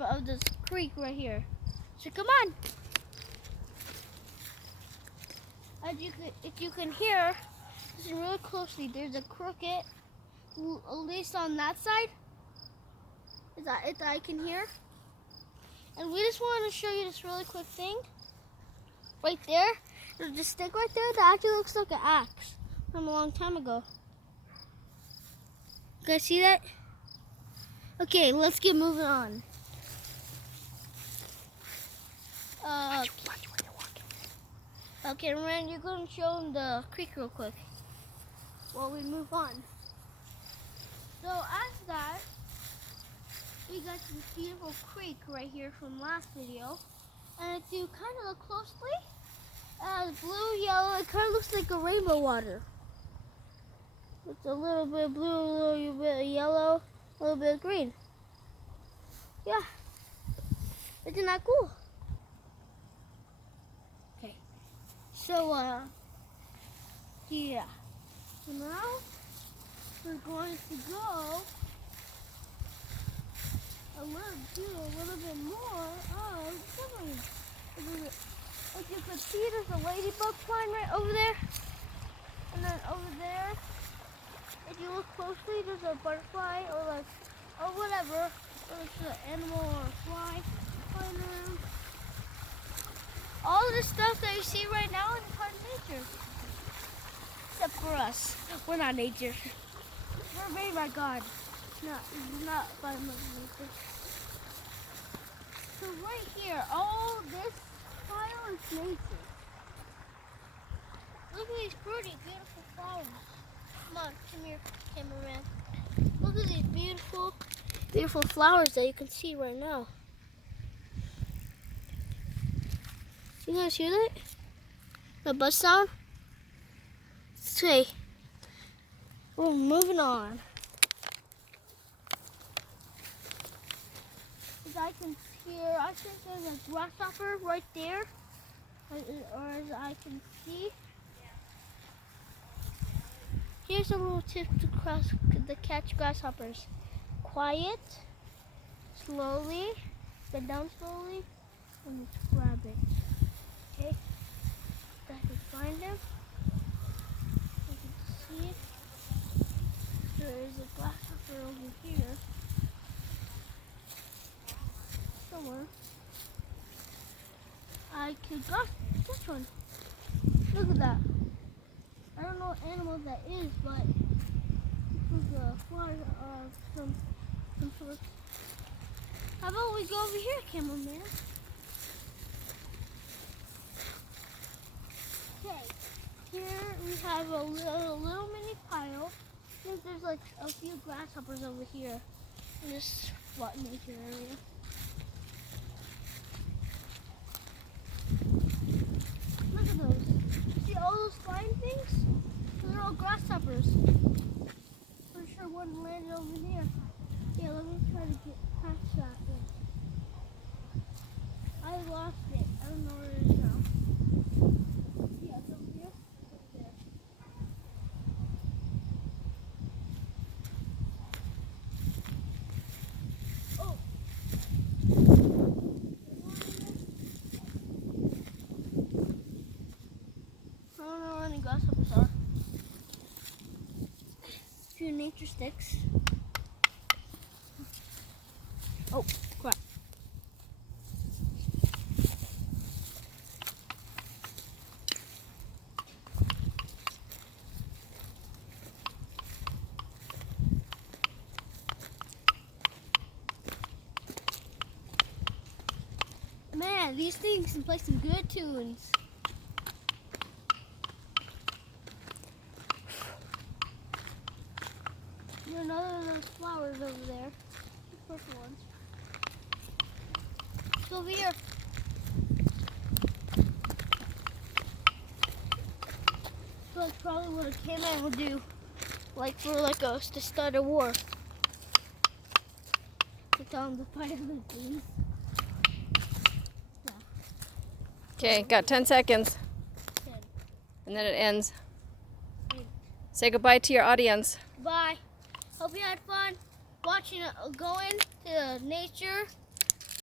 of this creek right here. So come on. If you can hear, listen really closely. There's a cricket, at least on that side. That I can hear. And we just wanted to show you this really quick thing. Right there, there's a stick right there that actually looks like an axe from a long time ago. You guys see that? Okay, let's get moving on. Okay, Rand, you're going to show them the creek real quick while we move on. So after that, we got this beautiful creek right here from last video. And if you kind of look closely, blue, yellow, it kind of looks like a rainbow water. It's a little bit of blue, a little bit of yellow, a little bit of green. Yeah, isn't that cool? Okay, so yeah, so now we're going to go do a little bit more of swimming. As you can see, there's a ladybug flying right over there, and then over there, if you look closely, there's a butterfly or whatever. It's an animal or a fly flying around. All of the stuff that you see right now is part of nature. Except for us. We're not nature. We're made by God. Not by Mother Nature. So right here, all this pile is nature. Look at these pretty, beautiful flowers. Come on, come here, cameraman. Look at these beautiful, beautiful flowers that you can see right now. You guys hear that? The buzz sound? Okay, we're moving on. As I can hear, I think there's a grasshopper right there, or as I can see. Here's a little tip to catch grasshoppers. Quiet, slowly, bend down slowly, and just grab it. Okay? I can find them. You can see it. There is a grasshopper over here. Somewhere. I could grasp this one. Look at that. I don't know what animal that is, but it's a fly of some sort. How about we go over here, cameraman? Okay, here we have a little mini pile. I think there's like a few grasshoppers over here in this nature area. Look at those. See all those flying things? Those are all grasshoppers. For sure one landed over here. Yeah, let me try to get past that one. I lost it. I don't know where it is now. Yeah, it's over here. Over there. Oh. I don't know where any grasshoppers are. A few nature sticks. Oh, crap. Man, these things can play some good tunes. There's another of those flowers over there. The purple ones. It's over here. So that's probably what a caveman would do. Like for us to start a war. To tell them to fight other things. Yeah. Okay, got 10 seconds. 10. And then it ends. 8. Say goodbye to your audience. Bye. Hope you had fun watching, going to nature.